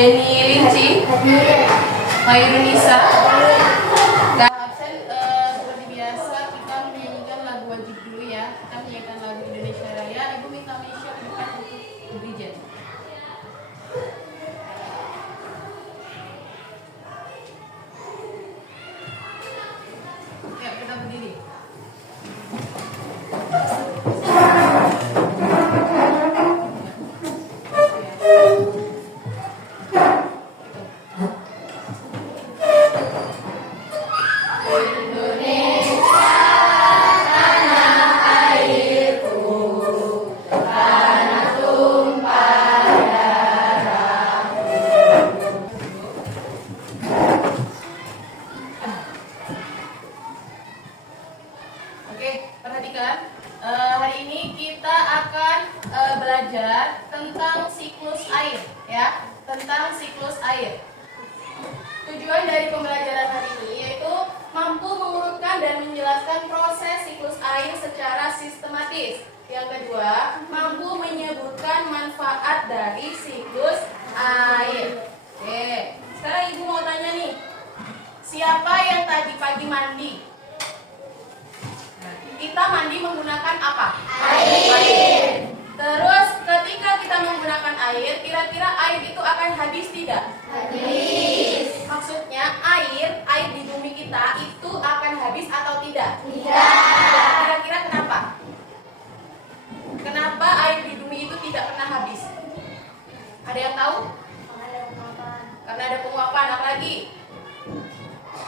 Jenny Linci, Mayrunisa. Absen seperti biasa kita menyanyikan lagu wajib dulu ya. Kita menyanyikan lagu Indonesia Raya. Ibu minta Malaysia ke depan untuk berijan. Ya, kita berdiri. Oke, perhatikan. Hari ini kita akan belajar tentang siklus air, ya, tentang siklus air. Tujuan dari pembelajaran hari ini yaitu mampu mengurutkan dan menjelaskan proses siklus air secara sistematis. Yang kedua, mampu menyebutkan manfaat dari siklus air. Oke, sekarang ibu mau tanya nih, siapa yang tadi pagi mandi? Kita mandi menggunakan apa? Air. Terus ketika kita menggunakan air, kira-kira air itu akan habis tidak? Habis. Maksudnya air di bumi kita itu akan habis atau tidak? Tidak. Kira-kira kenapa? Kenapa air di bumi itu tidak pernah habis? Ada yang tahu? Karena ada penguapan. Apa lagi?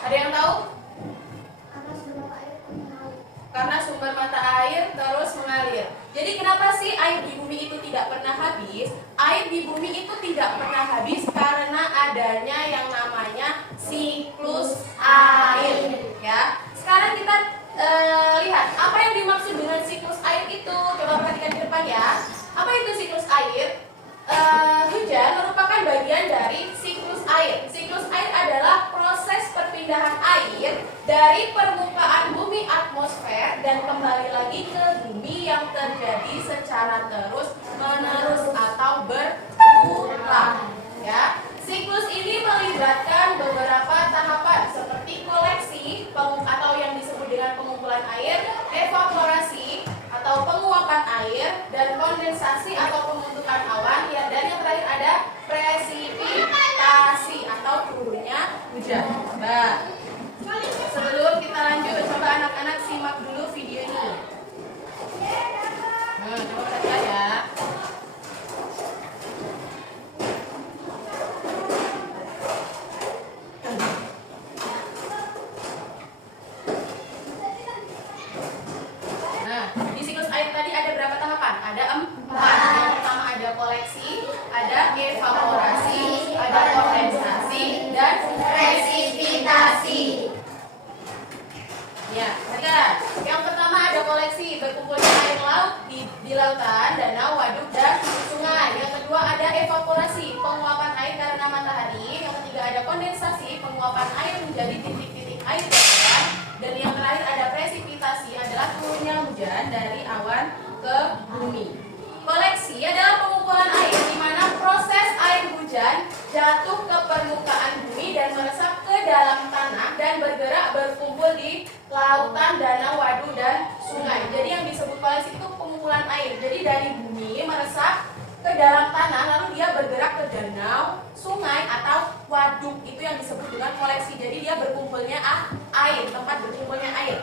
Ada yang tahu? Karena sumber mata air terus mengalir. Jadi kenapa sih air di bumi itu tidak pernah habis? Air di bumi itu tidak pernah habis karena adanya yang namanya siklus air. Ya. Sekarang kita lihat apa yang dimaksud dengan siklus air itu. Coba perhatikan di depan ya. Apa itu siklus air? Hujan merupakan bagian dari siklus air. Siklus air adalah proses perpindahan air dari permukaan bumi atmosfer dan kembali lagi ke bumi yang terjadi secara terus-menerus atau berulang. Ya, siklus ini melibatkan beberapa tahapan seperti koleksi atau yang disebut dengan pengumpulan air, evaporasi atau penguapan air, dan kondensasi atau pembentukan awan, ya, dan yang terakhir ada presipitasi atau turunnya hujan. Nah, sebelum kita lanjut, coba anak-anak simak dulu video ini. Coba perhatikan ya. Di siklus air tadi ada berapa tahapan? Ada 4. Yang pertama ada koleksi, ada evaporasi, ada kondensasi, dan presipitasi. Ya, perhatikan. Yang pertama ada koleksi, berkumpulnya air laut di lautan, danau, waduk, dan sungai. Yang kedua ada evaporasi, penguapan air karena matahari. Yang ketiga ada kondensasi, penguapan air menjadi titik-titik air di awan. Dan yang terakhir ada presipitasi, adalah turunnya hujan dari awan ke bumi. Koleksi adalah pengumpulan air di mana proses air hujan jatuh ke permukaan bumi dan meresap ke dalam tanah dan bergerak berkumpul di lautan, danau, waduk, dan sungai. Jadi yang disebut koleksi itu pengumpulan air. Jadi dari bumi meresap ke dalam tanah lalu dia bergerak ke danau, sungai, atau waduk. Itu yang disebut dengan koleksi. Jadi dia berkumpulnya air, tempat berkumpulnya air.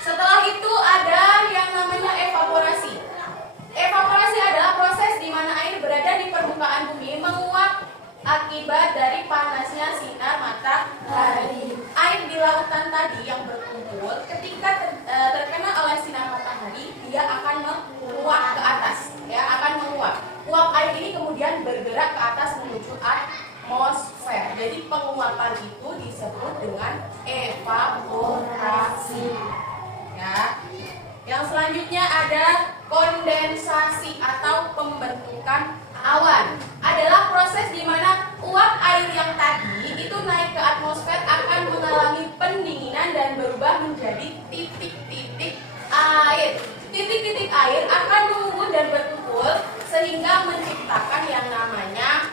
Setelah itu ada yang namanya evaporasi. Evaporasi adalah proses di mana air berada di permukaan bumi menguap akibat dari panasnya sinar matahari. Air di lautan tadi yang berkumpul ketika terkena oleh sinar matahari, dia akan menguap ke atas, ya, akan menguap. Uap air ini kemudian bergerak ke atas menuju atmosfer. Jadi penguapan itu disebut dengan evaporasi. Ya. Yang selanjutnya ada kondensasi atau pembentukan awan. Adalah proses di mana uap air yang tadi itu naik ke atmosfer akan mengalami pendinginan dan berubah menjadi titik-titik air. Titik-titik air akan mengumpul dan berkumpul sehingga menciptakan yang namanya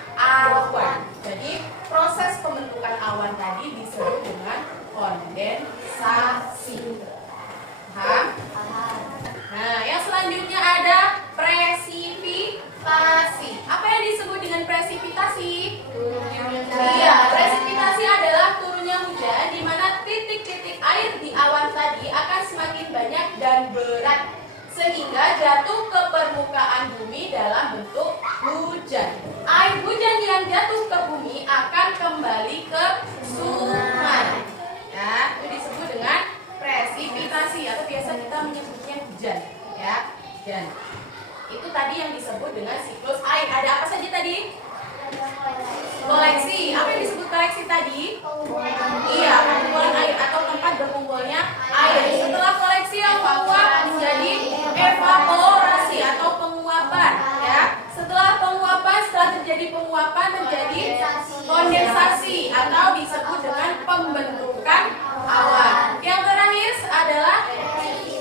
terjadi kondensasi atau disebut dengan pembentukan awan. Yang terakhir adalah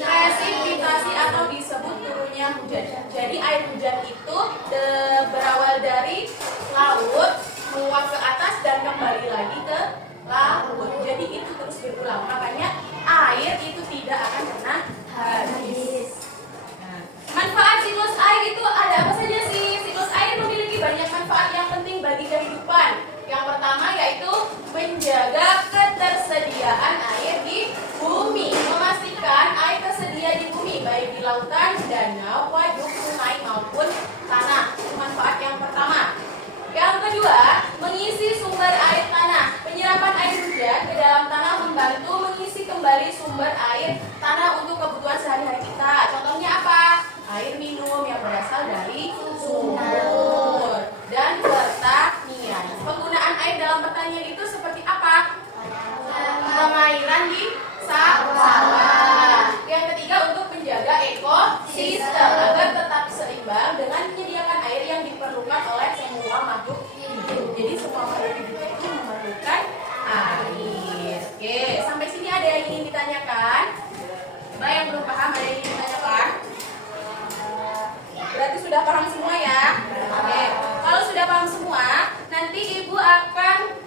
presipitasi atau disebut turunnya hujan. Jadi air hujan itu berawal dari laut, menguap ke atas dan kembali lagi ke laut. Jadi itu terus berulang. Makanya air itu tidak akan pernah habis. Nah, manfaat siklus air itu ada apa saja sih? Siklus air memiliki banyak manfaat yang penting bagi kehidupan. Yang pertama yaitu menjaga ketersediaan air di bumi, memastikan air tersedia di bumi baik di lautan, danau, waduk, sungai maupun tanah. Itu manfaat yang pertama. Yang kedua, mengisi sumber air tanah. Penyerapan air hujan ke dalam tanah membantu mengisi kembali sumber air tanah untuk kebutuhan sehari-hari kita. Contohnya apa? Air minum yang berasal dari sumur dan pertanian. Penggunaan air dalam pertanian itu seperti apa? Pengairan di sawah. Yang ketiga, untuk menjaga ekosistem agar tetap seimbang dengan menyediakan air yang diperlukan oleh semua makhluk hidup. Jadi semua makhluk hidup itu memerlukan air. Oke, sampai sini ada yang ingin ditanyakan? Mbak yang belum paham ada yang ingin ditanyakan? Berarti sudah paham semua ya? Oke, kalau sudah paham semua, nanti ibu akan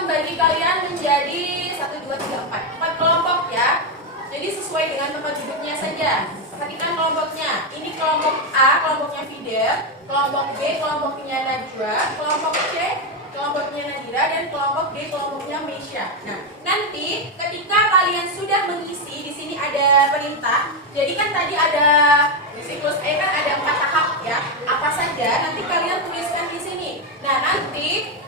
membagi kalian menjadi 1, 2, 3, 4 kelompok ya. Jadi sesuai dengan tempat duduknya saja. Perhatikan kelompoknya. Ini kelompok A, kelompoknya Fidel, kelompok B, kelompoknya Najwa, kelompok C, kelompoknya Nadira, dan kelompok D, kelompoknya Meisha. Nah, nanti ketika kalian sudah mengisi, di sini ada perintah. Jadi kan tadi ada di siklus E kan ada 4 tahap ya. Apa saja nanti kalian tuliskan di sini. Nah, nanti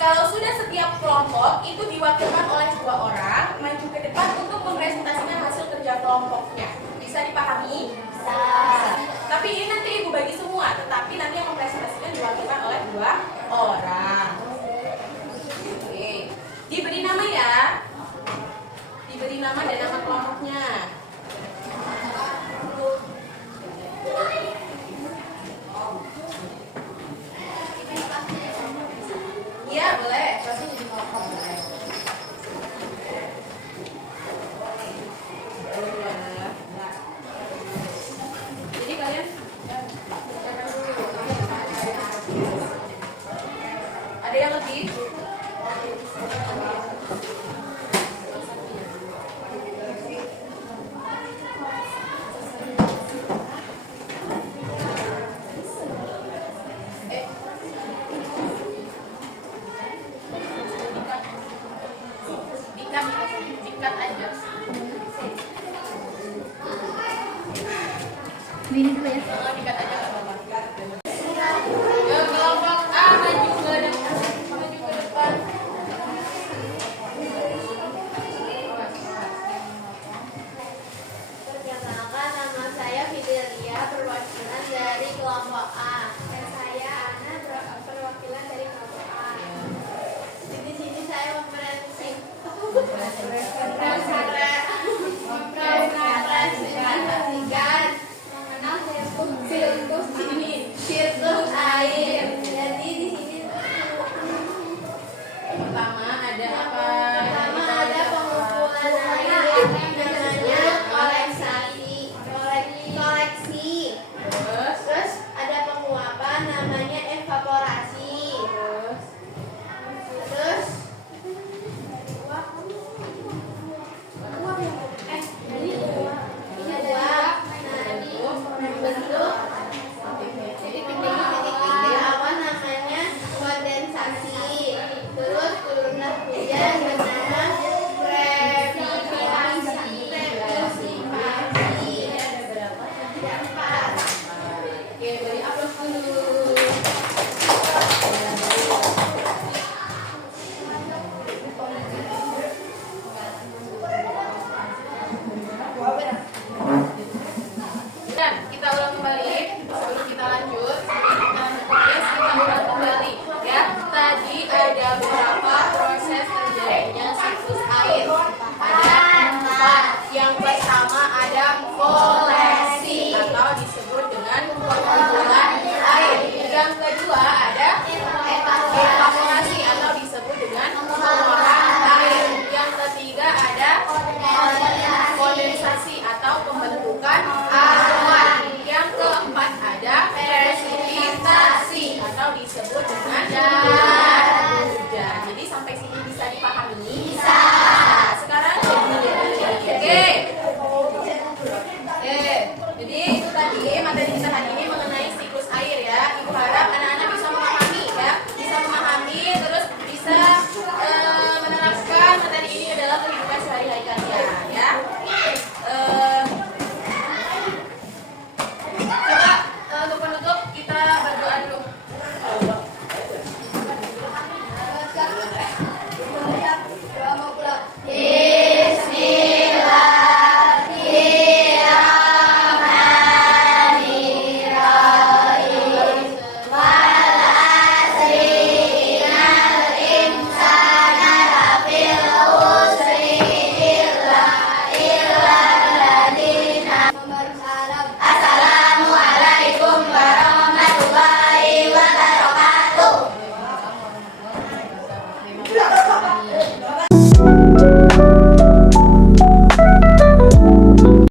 kalau sudah setiap kelompok itu diwakilkan oleh 2 orang maju ke depan untuk mempresentasikan hasil kerja kelompoknya. Bisa dipahami? Bisa. Tapi ini nanti ibu bagi semua, tetapi nanti yang mempresentasikan diwakilkan oleh 2 orang. Oke. Diberi nama ya. Diberi nama dan nama kelompoknya. Iya, boleh. Jadi kalian ada yang lebih? Dikat aja. Ini dulu ya. Dikat aja nggak apa-apa. Ke kelompok A maju ke depan. Perkenalkan, nama saya Fidelia, perwakilan dari kelompok A. Dan saya Ana, perwakilan dari kelompok A. Di sini saya mempresentasikan mengenal siklus air. Jadi di sini Pertama ada apa? pertama ada pengumpulan air yang namanya koleksi. Terus ada penguapan namanya